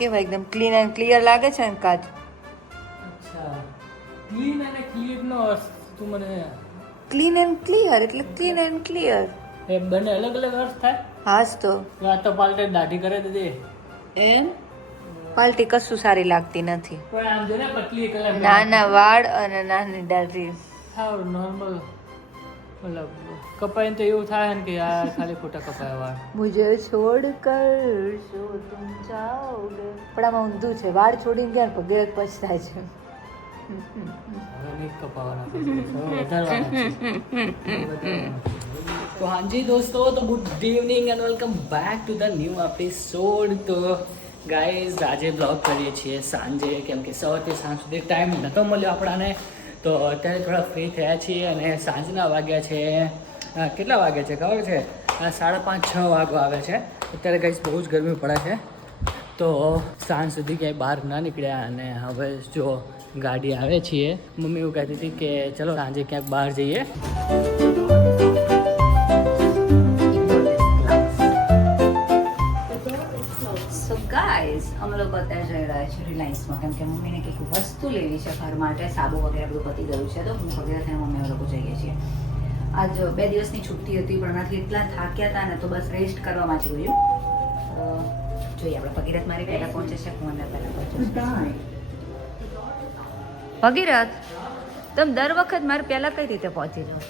કેવા એકદમ clean and clear લાગે છે ને કાચ. અચ્છા, ક્લીન અને ક્લિયર નો અર્થ તું મને ક્લીન એન્ડ ક્લિયર એટલે ક્લીન એન્ડ ક્લિયર. એ બંને અલગ અલગ અર્થ થાય. હાસ તો આ તો પાલટે દાઢી કરે તો દે એમ પાલટી કશું સારી લાગતી નથી. પણ આમ જો ને પતલી કલર નાના વાળ અને નાની દાઢી. હાવ નોર્મલ મતલબ કપાઈને તો એવું થાય ને કે યાર ખાલી ખોટા કપાયા વાળ. મુજે છોડ કર જો તુમ ચાહોગે. પણ આમાં ઊંધું છે, વાળ છોડીને ગયા પગે પછતાય છે. હવે નહીં કપાવાના છે, હવે વધારવાના છે. તો હાજી દોસ્તો, તો good evening and welcome back to the new episode. તો ગાઈઝ આજે બ્લોગ કરીએ છીએ સાંજે, કેમ કે સવારથી સાંજ સુધી ટાઈમ નહોતો મળ્યો આપણાને. તો અત્યારે થોડા ફ્રી થયા છીએ અને સાંજના વાગ્યા છે કેટલા વાગ્યા છે ખબર છે? 5:30-6 વાગવા આવે છે. અત્યારે ગાઈઝ બહુ જ ગરમી પડે છે, તો સાંજ સુધી ક્યાંય બહાર ના નીકળ્યા અને હવે જો ગાડી આવે છીએ. મમ્મી એવું કહેતી હતી કે ચલો સાંજે ક્યાંક બહાર જઈએ. સો ગાઈઝ અમે લોકો અત્યારે જઈ રહ્યા છીએ રિલાયન્સમાં, કેમ કે મમ્મીને કંઈક વસ્તુ લેવી છે ઘર માટે. સાબુ વગેરે બધું પતી ગયું છે, તો હું વગેરે થઈને મમ્મી અમે લોકો જઈએ છીએ. આજ 2 દિવસની છુટ્ટી હતી, પણ એનાથી એટલા થાક્યા હતા ને, તો બસ રેસ્ટ કરવામાં જ ગયું. જોઈએ આપણે ભગીરથ મારી પહેલાં પહોંચે છે, હું અંદર પહેલાં પહોંચું. ભગીરથ તમે દર વખત મારે પહેલાં કઈ રીતે પહોંચી જાઓ?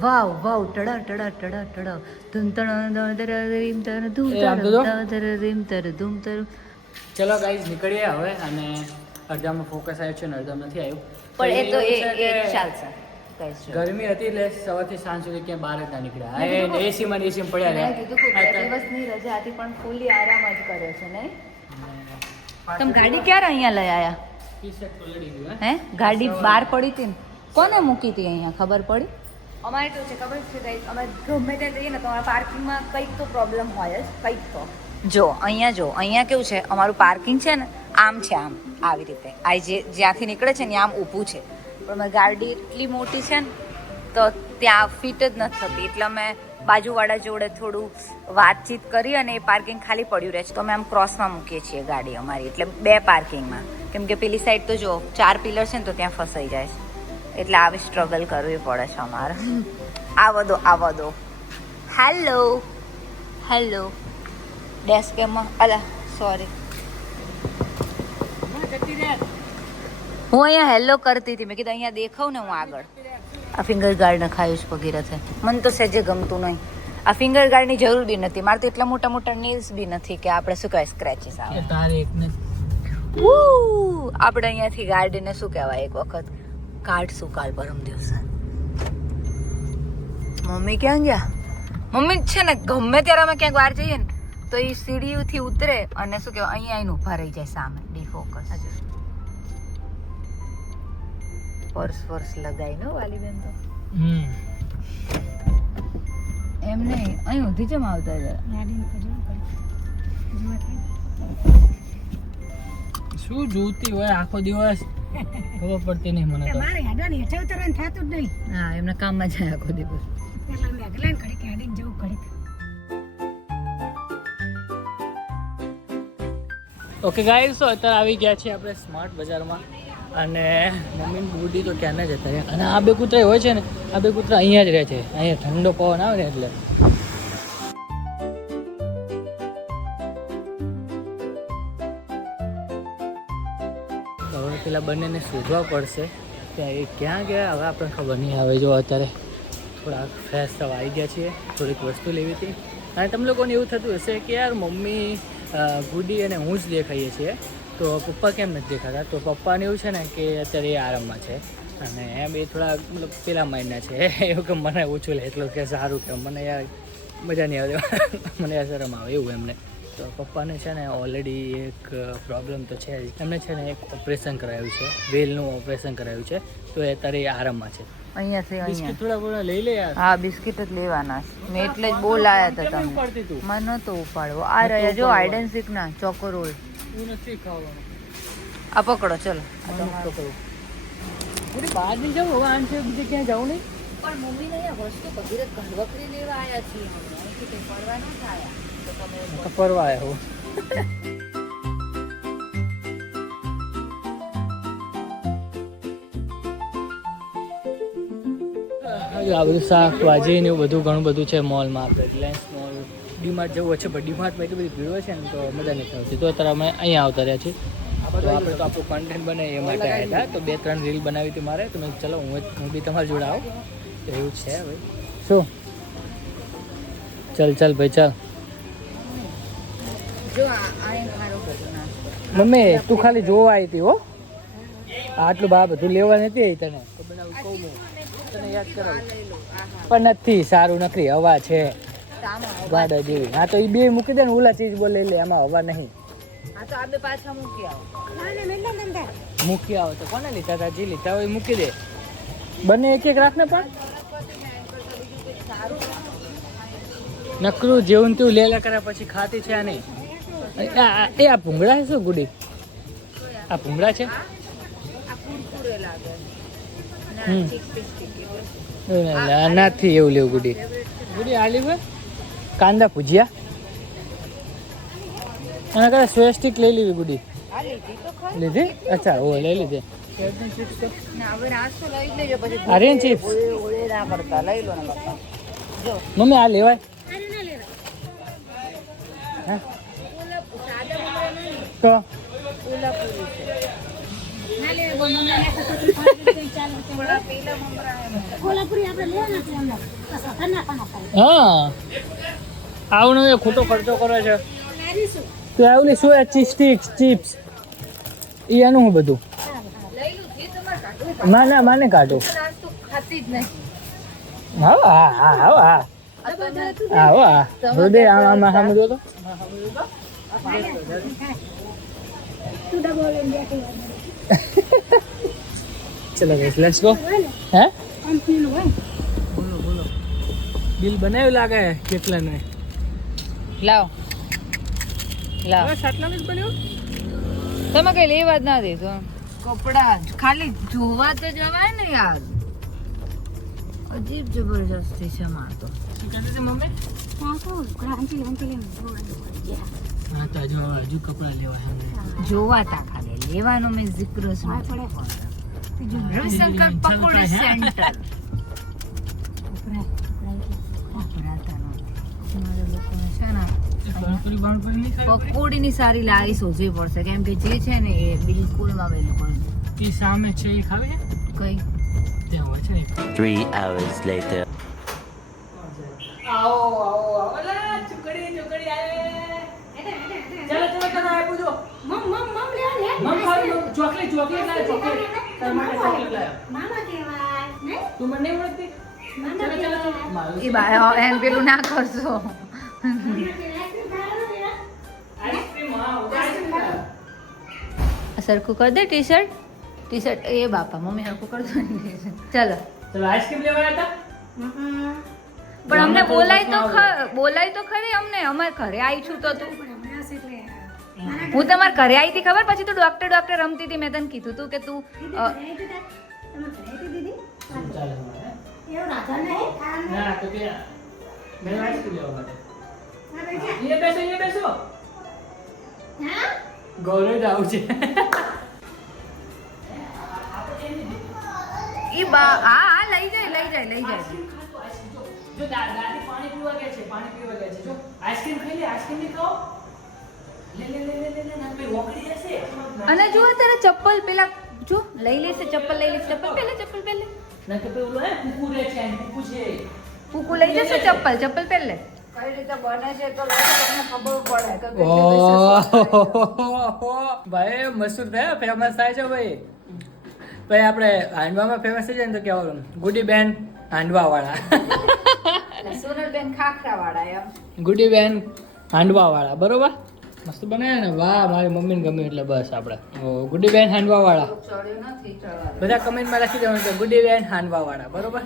વાવ વાવ ટડા ટડા ટડા ટડા ધૂમ તણ દર રીમ તર ધૂમ તર રીમ તર ધૂમ તર. ચલો ગાઈઝ નીકળીએ હવે. અને અડધામાં ફોકસ આવ્યો છે ને અડધામાં નથી આવ્યું. પણ એ તો એવું છે એ કે ચાલશે. ગરમી હતી એટલે સવારથી સાંજ સુધી ક્યાંય બહાર જ ના નીકળ્યા. એસીમાં પડ્યા મેં કીધું કે 2 રહ્યા. દિવસની રજા હતી, પણ ફૂલી આરામ જ કર્યો છે નહીં? તમે ગાડી ક્યારે અહીંયા લઈ આયા? ટી-શર્ટ તો લડી ગયું હે ગાડી બહાર પડી હતી ને, કોને મૂકી હતી અહીંયા ખબર પડી? અમારે કેવું છે ખબર છે ગાઈસ, અમે ગમે ત્યાં જઈએ ને તો અમારા પાર્કિંગમાં કંઈક તો પ્રોબ્લેમ હોય જ, કંઈક તો. જો અહીંયા કેવું છે, અમારું પાર્કિંગ છે ને આમ છે, આમ આવી રીતે આ જ્યાંથી નીકળે છે ને આમ ઊભું છે. પણ અમારી ગાડી એટલી મોટી છે ને, તો ત્યાં ફિટ જ નથી થતી. એટલે અમે બાજુવાળા જોડે થોડું વાતચીત કરી અને એ પાર્કિંગ ખાલી પડ્યું રહે છે, તો અમે આમ ક્રોસમાં મૂકીએ છીએ ગાડી અમારી. એટલે 2 પાર્કિંગમાં, કેમ કે પેલી સાઈડ તો જો 4 પિલર છે ને, તો ત્યાં ફસાઈ જાય છે. એટલે આવી સ્ટ્રગલ કરવી પડે છે અમારે. આવો દો હેલો ડેસ્કેમાં અલા સોરી, હું અહીંયા હેલો કરતી હતી. મેં કીધું અહીંયા દેખાવ ને હું આગળ. આ ફિંગર ગાર્ડ નખાયું છે ભગીરથે. મને તો સહેજે ગમતું નહીં. આ ફિંગર ગાર્ડની જરૂર બી નથી. મારે તો એટલા મોટા મોટા નેલ્સ બી નથી કે આપણે શું કહેવાય સ્ક્રેચીસ આવે. તારે એકને આપણે અહીંયાથી ગાર્ડને શું કહેવાય એક વખત કાઢશું કાલ પરમ દિવસે. મમ્મી ક્યાં ગયા? મમ્મી છે ને ગમે ત્યારે અમે ક્યાંક બહાર જઈએ ને, તો એ સીડીથી ઉતરે અને શું કહેવાય અહીંયા આવીને ઊભા રહી જાય સામે. ડીફોકસ પર્સ લગાવીને વાલીબેન તો એમ નહીં, અહીં ઊંધી જમ આવતા હતા. શું જોતી હોય આખો દિવસ ખબર પડતી નહીં મને તો. હા એમના કામમાં જાય આખો દિવસ. ઓકે ગાઈસ, તો અત્યારે આવી ગયા છીએ આપણે સ્માર્ટ બજારમાં. અને મમ્મી બુડી તો ક્યાં જ હતા. અને આ 2 કૂતરા હોય છે ને, આ 2 કૂતરા અહીંયા જ રહે છે. અહીંયા ઠંડો પવન આવે ને એટલે. હવે પેલા બંનેને શોધવા પડશે ત્યાં એ ક્યાં ગયા, હવે આપણે ખબર નહીં આવે. જો અત્યારે થોડાક ફ્રેશ થવા આવી ગયા છીએ, થોડીક વસ્તુ લેવી હતી. અને તમે લોકોને એવું થતું હશે કે યાર મમ્મી ગુડી અને હું જ દેખાઈએ છીએ, તો પપ્પા કેમ નથી દેખાતા? તો પપ્પાને એવું છે ને કે અત્યારે એ આરામમાં છે અને એમ એ થોડા મતલબ પેલા માઇન્ડના છે. એવું કે મને ઓછું લે એટલું કે સારું, કે મને યાર મજા નહીં આવે, મને યાર શરમ આવે એવું એમને. તો પપ્પાને છે ને ઓલરેડી એક પ્રોબ્લેમ તો છે જ. એમને છે ને એક ઓપરેશન કરાવ્યું છે, વેલનું ઓપરેશન કરાવ્યું છે, તો એ અત્યારે આરામમાં છે. અહીંયાથી બિસ્કિટ થોડા ઘણા લઈ લે યાર. હા બિસ્કિટ જ લેવાના છે. મેં એટલે જ બોલાયા હતા તમને. મને નતો ઉપાડવો. આ રહ્યા જો હાઇડ સીક ના ચોકો રોલ. હું નથી ખાવાનું. આ પકડો ચલો. બહાર નહીં જાઉં હવે, આમ છે બીજે ક્યાં જાઉં નહીં. પણ મમ્મીને અહીંયા વસ્તુ ભગીરથ ઘરવખરી લેવા આવ્યા છીએ. અહીંથી કંઈ ફરવા ન થાય તો તમે તો ફરવા આવ્યો આ બધું શાકભાજી ને એવું બધું ઘણું બધું છે મોલમાં. આપણે રિલાયન્સ મોલ, ડીમાર્ટ જવું છે, પણ ડીમાર્ટમાં એટલી બધી ભીડ હોય છે ને તો મજા નથી આવતી. તો અત્યારે અમે અહીંયા આવતા રહ્યા છીએ. તો આપણે તો આપણું કન્ટેન્ટ બને એ માટે આવ્યા હતા. તો 2-3 રીલ બનાવી હતી મારે. તો મેં ચલો હું બી તમારી જોડે આવું. એવું છે ભાઈ. શું ચાલ ભાઈ ચાલ. જો આ મારો ફોટો નાખો. મમ્મી તું ખાલી જોવા આવી હતી હો. આટલું બા બધું લેવા નથી આવી તને તો બનાવું કહું હું તને યાદ કરાવું. પણ નથી સારું નથી. હવા છે ગાડા જેવી. હા તો એ બે મૂકી દે ને. ઓલા ચીજ બોલે લે એમાં હવા નહીં. હા તો આ બે પાછા મૂકી આવો. મૂકી આવો તો કોને લીધા હતા? જે લીધા હોય એ મૂકી દે. બંને એક રાખને પણ નકરું જેવું તું લેલા કરે પછી ખાતી છે આ નહીં. એ આ ભૂંગળા છે શું ગુડી? આ ભૂંગળા છે. નથી એવું લેવું ગુડી. ગુડી આ લેવું કાંદા ભુજિયા એના કરતા સ્વેસ્ટિક લઈ લેવી ગુડી. લીધી? અચ્છા ઓ લઈ લીધી. આર્યન ચિપ્સ મમ્મી આ લેવાય તો હા આવું ને ખોટો ખર્ચો કરે છે. તો આવું શું ચિપ્સ એ એનું હું બધું ના માને કાઢું. હા હા હા હા હા હા હૃદય આમાં સાંભળ્યો તો ચલો લેટ્સ ગો. હે બોલો બિલ બનાવ્યું લાગે કેટલા ને લાવ આટલા જ બન્યું. તમે કઈ લેવા જ ના દેશો કપડા ખાલી જોવા તો જવાય ને યાર. અજીબ જબરજસ્તી છે માર તો. શું કહેતી હતી મમ્મી? હા તો હજુ કપડા લેવા જોવા તા ખાલી લેવાનો મેં જિક્ર રવિશંકર પકોડી સેન્ટર પકોડીની સારી લારી શોધવી પડશે કેમ કે જે છે ને એ બિલકુલમાં બિલકુલ એ સામે છે એ ખાવે કઈ ત્યાં હોય છે. 3 hours later. આવો લા ચુકડી આવે. ચાલો તને આપું જો. મમ ખાવી ચોકલેટ લાય ચોકલેટ. તાર માટે ચોકલેટ લાય. મામા કહેવાય ને તું મને નહીં ઓળખતી. ચાલો એ બા એમ પેલું ના કરશો. સરખું કર દે ટી શર્ટ એ બાપા મમ્મી સરખું કર દો. ચાલો આઈસ્ક્રીમ લેવા હતા પણ અમને બોલાય તો ખરી અમને અમારે ઘરે આવી છું તો તું હું તમારે ઘરે આવી હતી ખબર પછી તું ડોક્ટર રમતી હતી મેં તને કીધું તું કે તું ના તો કે મેં આઈસ્ક્રીમ લેવા માટે ये बेसो हाँ गौरव जाऊ છે ઈ બા આ લઈ જાય જો દાદી પાણી પીવા ગયા છે જો આઈસ્ક્રીમ ખાઈ લે આઈસ્ક્રીમ ની ખાઓ લે ના પે વોકડી જશે. અને જો તારા ચપ્પલ પેલા જો લઈ લેશે ચપ્પલ પહેલે ના તો પેલો હે કુકુ રે છે કુકુ લઈ જશે ચપ્પલ પહેલે કઈ રીતે બને છે તો તમને ખબર પડે કે કેટલી ભાઈ મશહૂર થયા ફેમસ થાય છે ભાઈ આપણે હાંડવામાં ફેમસ થઈ જાય ને તો કેવું ગુડી બેન હાંડવા વાળા સોનલબેન ખાખરા વાળા એમ ગુડી બેન હાંડવા વાળા બરોબર મસ્ત બનાવ્યા ને વાહ મારી મમ્મીને ગમ્યું એટલે બસ આપણે ગુડી બેન હાંડવા વાળા બધા કમેન્ટમાં લખી દેવાનું કે ગુડી બેન હાંડવા વાળા બરોબર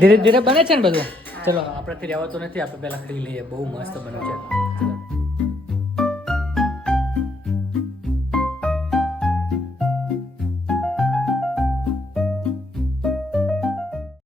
ધીરે ધીરે બને છે ને બધું. ચલો આપણાથી રહેવાતું નથી આપણે પહેલા ખાઈ લઈએ બહુ મસ્ત બન્યું છે.